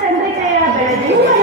ಚಂದ್ರಿಕೆಯ ಬೆಳೆದಿರುವ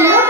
you know?